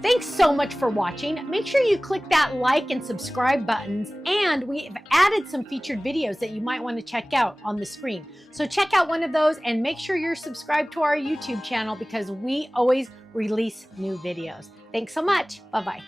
Thanks so much for watching. Make sure you click that like and subscribe buttons, and we have added some featured videos that you might want to check out on the screen. So check out one of those and make sure you're subscribed to our YouTube channel because we always release new videos. Thanks so much. Bye-bye.